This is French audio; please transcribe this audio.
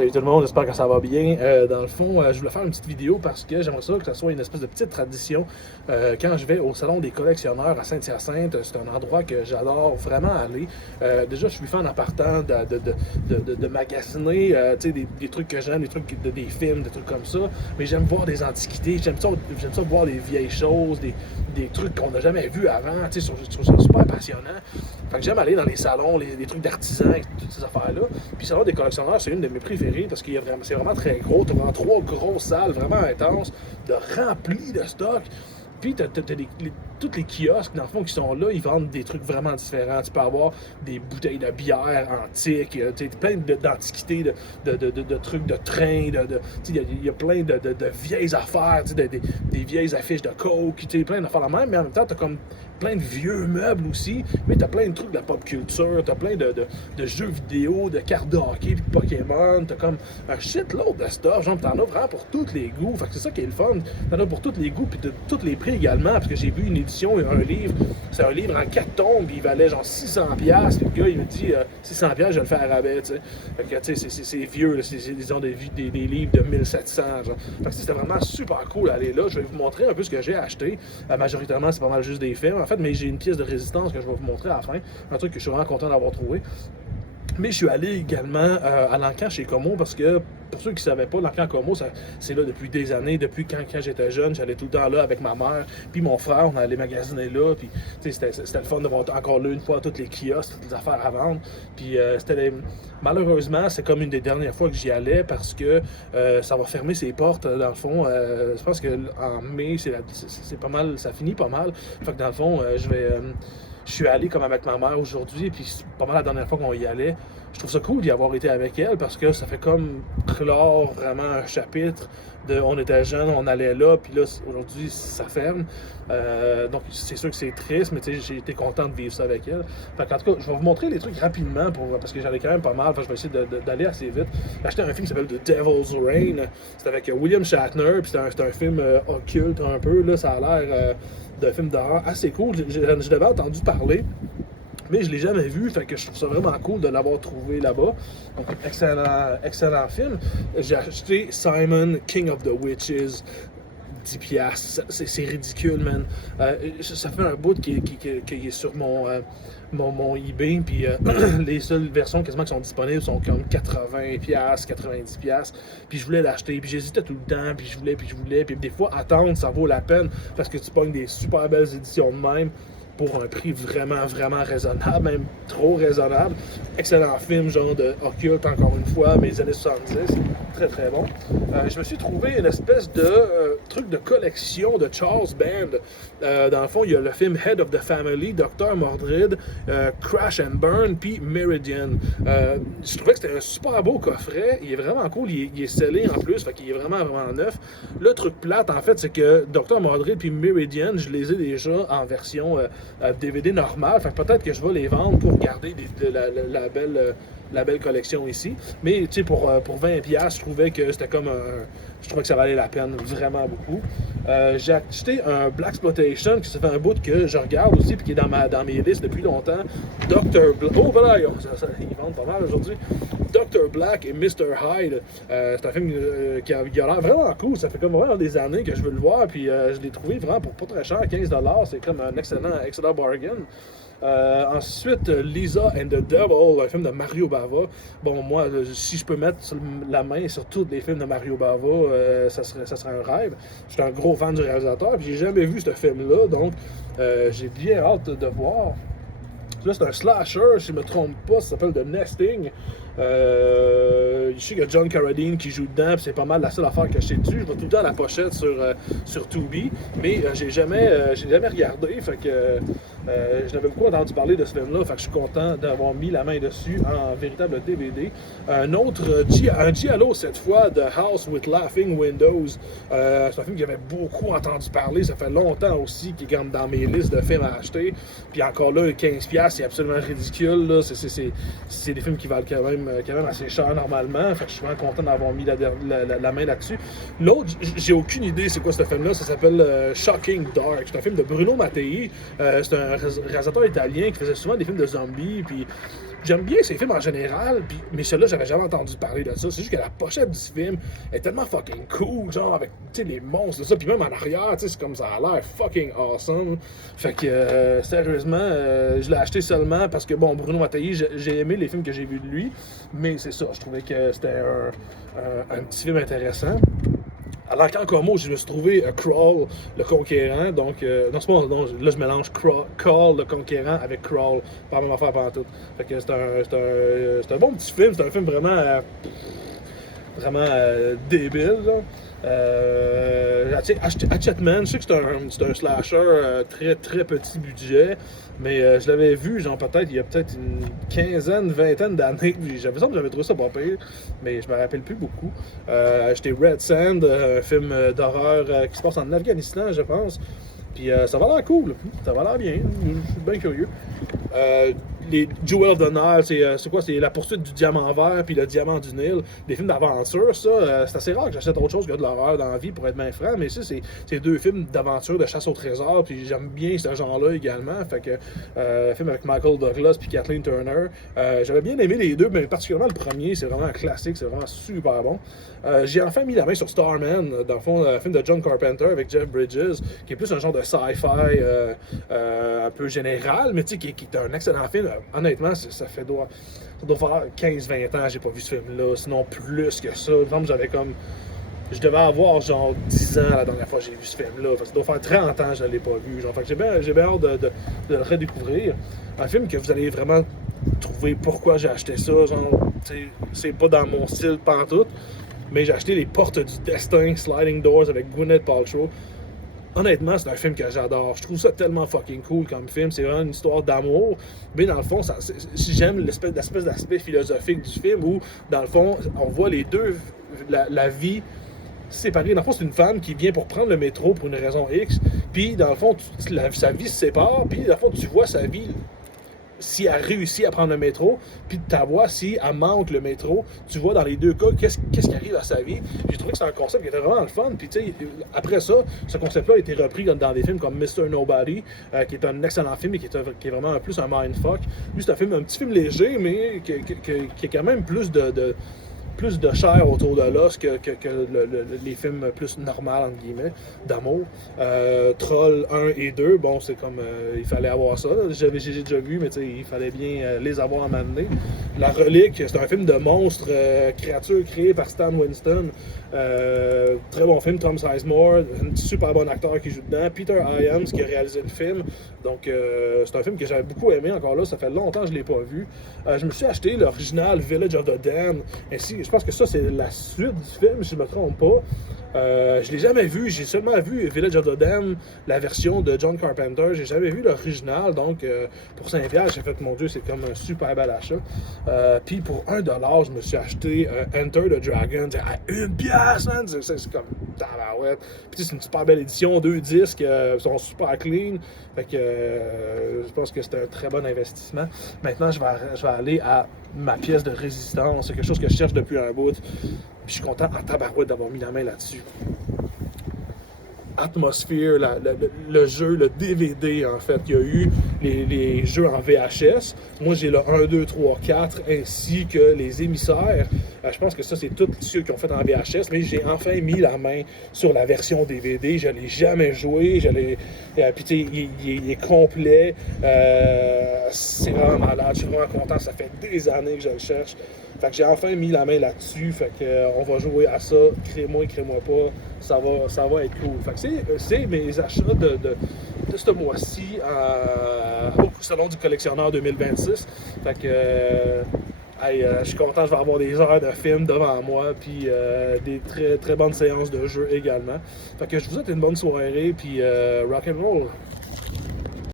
Salut tout le monde, j'espère que ça va bien. Dans le fond, je voulais faire une petite vidéo parce que j'aimerais ça que ça soit une espèce de petite tradition. Quand je vais au Salon des collectionneurs à Saint-Hyacinthe, c'est un endroit que j'adore vraiment aller. Déjà, je suis fan en partant de magasiner des trucs que j'aime, des trucs des films, des trucs comme ça. Mais j'aime voir des antiquités, j'aime ça voir des vieilles choses, des trucs qu'on n'a jamais vus avant. Je trouve ça super passionnant. Fait que j'aime aller dans les salons, les trucs d'artisans, toutes ces affaires-là. Puis le Salon des collectionneurs, c'est une de mes préférées parce que c'est vraiment très gros. Tu as vraiment 3 grosses salles vraiment intenses, remplies de stock. Puis t'as tous les kiosques, dans le fond, qui sont là, ils vendent des trucs vraiment différents. Tu peux avoir des bouteilles de bière antiques, plein d'antiquités, de trucs de train, il y a plein de vieilles affaires, des vieilles affiches de coke, plein d'affaires la même, mais en même temps, t'as comme plein de vieux meubles aussi, mais t'as plein de trucs de la pop culture, t'as plein de jeux vidéo, de cartes de hockey, puis de Pokémon, t'as comme un shitload de stuff, genre, t'en as vraiment pour tous les goûts, fait que c'est ça qui est le fun, t'en as pour tous les goûts, puis de tous les prix également, parce que j'ai vu une édition, un livre, c'est un livre en 4 tomes, puis il valait genre 600$, le gars, il me dit 600$, je vais le faire à rabais, tu sais, fait que, tu sais, c'est vieux, là, disons, des livres de 1700, genre, fait que c'était vraiment super cool d'aller là, je vais vous montrer un peu ce que j'ai acheté, majoritairement, c'est pas mal juste des films, en fait, mais j'ai une pièce de résistance que je vais vous montrer à la fin, un truc que je suis vraiment content d'avoir trouvé. Mais je suis allé également à l'Encan chez Como parce que, pour ceux qui ne savaient pas, l'Encan Como, c'est là depuis des années. Depuis quand j'étais jeune, j'allais tout le temps là avec ma mère, puis mon frère, on allait magasiner là. Puis c'était le fun de voir encore là une fois toutes les kiosques, toutes les affaires à vendre. Puis malheureusement, c'est comme une des dernières fois que j'y allais parce que ça va fermer ses portes. Dans le fond, je pense qu'en mai, c'est pas mal, ça finit pas mal. Fait que dans le fond, je suis allé comme avec ma mère aujourd'hui, puis c'est pas mal la dernière fois qu'on y allait. Je trouve ça cool d'y avoir été avec elle parce que ça fait comme clore vraiment un chapitre de on était jeunes, on allait là, puis là aujourd'hui ça ferme. Donc c'est sûr que c'est triste, mais j'ai été content de vivre ça avec elle. Fait qu'en tout cas, je vais vous montrer les trucs rapidement parce que j'en ai quand même pas mal. Fait que je vais essayer d'aller assez vite. J'ai acheté un film qui s'appelle The Devil's Reign. C'est avec William Shatner, puis c'est un film occulte un peu. Là, ça a l'air d'un film d'horreur assez cool. Je l'avais entendu parler, mais je ne l'ai jamais vu, fait que je trouve ça vraiment cool de l'avoir trouvé là-bas. Donc, excellent film. J'ai acheté Simon, King of the Witches, 10$. C'est ridicule, man. Ça fait un bout qu'il est sur mon eBay, puis les seules versions quasiment qui sont disponibles sont comme 80$, 90$, puis je voulais l'acheter, puis j'hésitais tout le temps, puis je voulais, puis des fois attendre, ça vaut la peine, parce que tu pognes des super belles éditions de même, pour un prix vraiment, vraiment raisonnable, même trop raisonnable. Excellent film, genre de occulte, encore une fois, mais les années 70, très très bon. Je me suis trouvé une espèce de truc de collection de Charles Band. Dans le fond, il y a le film Head of the Family, Dr. Mordrid, Crash and Burn, puis Meridian. Je trouvais que c'était un super beau coffret. Il est vraiment cool, il est scellé en plus, fait qu'il est vraiment, vraiment neuf. Le truc plate, en fait, c'est que Dr. Mordrid puis Meridian, je les ai déjà en version DVD normale. Fait que peut-être que je vais les vendre pour garder la belle collection ici. Mais tu sais, pour 20$, je trouvais que c'était comme je trouvais que ça valait la peine vraiment beaucoup. J'ai acheté un Blaxploitation qui ça fait un bout que je regarde aussi puis qui est dans mes listes depuis longtemps. Dr. Black. Oh voilà, ils vendent pas mal aujourd'hui. Dr. Black et Mr. Hyde. C'est un film qui a l'air vraiment cool. Ça fait comme vraiment des années que je veux le voir. Puis je l'ai trouvé vraiment pour pas très cher, 15$. C'est comme un excellent bargain. Ensuite, Lisa and the Devil, un film de Mario Bava. Bon, moi, si je peux mettre la main sur tous les films de Mario Bava, ça serait un rêve. Je suis un gros fan du réalisateur, puis j'ai jamais vu ce film-là, donc j'ai bien hâte de voir. Là, c'est un slasher, si je ne me trompe pas, ça s'appelle The Nesting. Je sais qu'il y a John Carradine qui joue dedans, puis c'est pas mal la seule affaire que je sais dessus. Je vois tout le temps la pochette sur Tubi, mais j'ai jamais regardé, fait que je n'avais beaucoup entendu parler de ce film-là, fait que je suis content d'avoir mis la main dessus en véritable DVD. Un autre, un Giallo cette fois, The House with Laughing Windows. C'est un film que j'avais beaucoup entendu parler, ça fait longtemps aussi, qui est comme dans mes listes de films à acheter. Puis encore là, 15$, c'est absolument ridicule, là. C'est des films qui valent quand même assez cher normalement, fait que je suis vraiment content d'avoir mis la main là-dessus. L'autre, j'ai aucune idée c'est quoi ce film-là, ça s'appelle Shocking Dark. C'est un film de Bruno Mattei, c'est un réalisateur italien qui faisait souvent des films de zombies, puis j'aime bien ces films en général, mais celui-là, j'avais jamais entendu parler de ça. C'est juste que la pochette du film est tellement fucking cool, genre avec les monstres, ça, puis même en arrière, c'est comme ça a l'air fucking awesome. Fait que sérieusement, je l'ai acheté seulement parce que bon, Bruno Mattei, j'ai aimé les films que j'ai vus de lui, mais c'est ça, je trouvais que c'était un petit film intéressant. Alors qu'en commo, je me suis trouvé Crawl, le Conquérant. Donc, non, c'est pas, non, là, je mélange Crawl, le Conquérant, avec Crawl. Pas la même affaire pendant tout. Fait que c'est un bon petit film. C'est un film vraiment débile, là. Hatchetman, je sais que c'est un slasher très très petit budget, mais je l'avais vu genre il y a peut-être une quinzaine, vingtaine d'années, j'avais l'impression que j'avais trouvé ça pas pire, mais je me rappelle plus beaucoup. J'étais Red Sand, un film d'horreur qui se passe en Afghanistan, je pense. Puis ça va l'air cool, ça va l'air bien, je suis bien curieux. Les Jewel of the Nile, c'est quoi? C'est la poursuite du diamant vert puis le diamant du Nil. Des films d'aventure, ça, c'est assez rare que j'achète autre chose que de l'horreur dans la vie, pour être bien franc, mais ça, c'est deux films d'aventure, de chasse au trésor, puis j'aime bien ce genre-là également. Fait que, film avec Michael Douglas puis Kathleen Turner. J'avais bien aimé les deux, mais particulièrement le premier, c'est vraiment un classique, c'est vraiment super bon. J'ai enfin mis la main sur Starman, dans le fond, un film de John Carpenter avec Jeff Bridges, qui est plus un genre de sci-fi un peu général, mais tu sais, qui est un excellent film. Honnêtement, ça doit faire 15-20 ans que j'ai pas vu ce film-là, sinon plus que ça. Exemple, je devais avoir genre 10 ans la dernière fois que j'ai vu ce film-là. Ça doit faire 30 ans que je ne l'ai pas vu. Genre, fait que j'ai bien hâte de le redécouvrir. Un film que vous allez vraiment trouver pourquoi j'ai acheté ça. Genre, c'est pas dans mon style pantoute, mais j'ai acheté Les Portes du Destin, Sliding Doors avec Gwyneth Paltrow. Honnêtement, c'est un film que j'adore. Je trouve ça tellement fucking cool comme film. C'est vraiment une histoire d'amour. Mais dans le fond, j'aime l'espèce d'aspect philosophique du film où, dans le fond, on voit les deux, la vie séparée. Dans le fond, c'est une femme qui vient pour prendre le métro pour une raison X. Puis, dans le fond, sa vie se sépare. Puis, dans le fond, tu vois sa vie si elle réussit à prendre le métro, puis de ta voix si elle manque le métro, tu vois dans les deux cas qu'est-ce qui arrive à sa vie. J'ai trouvé que c'est un concept qui était vraiment le fun. Puis tu sais, après ça, ce concept-là a été repris dans des films comme Mr. Nobody, qui est un excellent film et qui est vraiment plus un mindfuck. Lui, c'est un petit film léger, mais qui a quand même plus de chair autour de l'os que les films plus normaux, entre guillemets, d'amour. Troll 1 et 2, bon, c'est comme, il fallait avoir ça. J'ai déjà vu, mais il fallait bien les avoir à m'amener. La Relique, c'est un film de monstres, créatures créées par Stan Winston. Très bon film, Tom Sizemore, un super bon acteur qui joue dedans. Peter Hyams qui a réalisé le film. Donc, c'est un film que j'avais beaucoup aimé encore là. Ça fait longtemps que je ne l'ai pas vu. Je me suis acheté l'original Village of the Damned. Ainsi, je pense que ça, c'est la suite du film, si je ne me trompe pas. Je ne l'ai jamais vu. J'ai seulement vu Village of the Damned, la version de John Carpenter. J'ai jamais vu l'original. Donc, pour 5$, j'ai fait, mon Dieu, c'est comme un super bel achat. Puis, pour 1$, je me suis acheté Enter the Dragon à 1$, man. C'est comme tabarouette. Puis, c'est une super belle édition. 2 disques, sont super clean. Fait que je pense que c'est un très bon investissement. Maintenant, je vais aller à ma pièce de résistance. C'est quelque chose que je cherche depuis un bout. Puis je suis content en tabarouette d'avoir mis la main là-dessus. Atmosphere, le jeu, le DVD en fait. Il y a eu les jeux en VHS. Moi j'ai le 1, 2, 3, 4 ainsi que les émissaires. Je pense que ça c'est tous ceux qui ont fait en VHS, mais j'ai enfin mis la main sur la version DVD. Je ne l'ai jamais joué. Puis tu sais, il est complet. C'est vraiment malade. Je suis vraiment content. Ça fait des années que je le cherche. Fait que j'ai enfin mis la main là-dessus. Fait que on va jouer à ça. Crée-moi pas. Ça va être cool. Fait que c'est mes achats de ce mois-ci au Salon du collectionneur 2026. Fait que je suis content, je vais avoir des heures de films devant moi, puis des très très bonnes séances de jeu également. Fait que je vous souhaite une bonne soirée, puis rock and roll.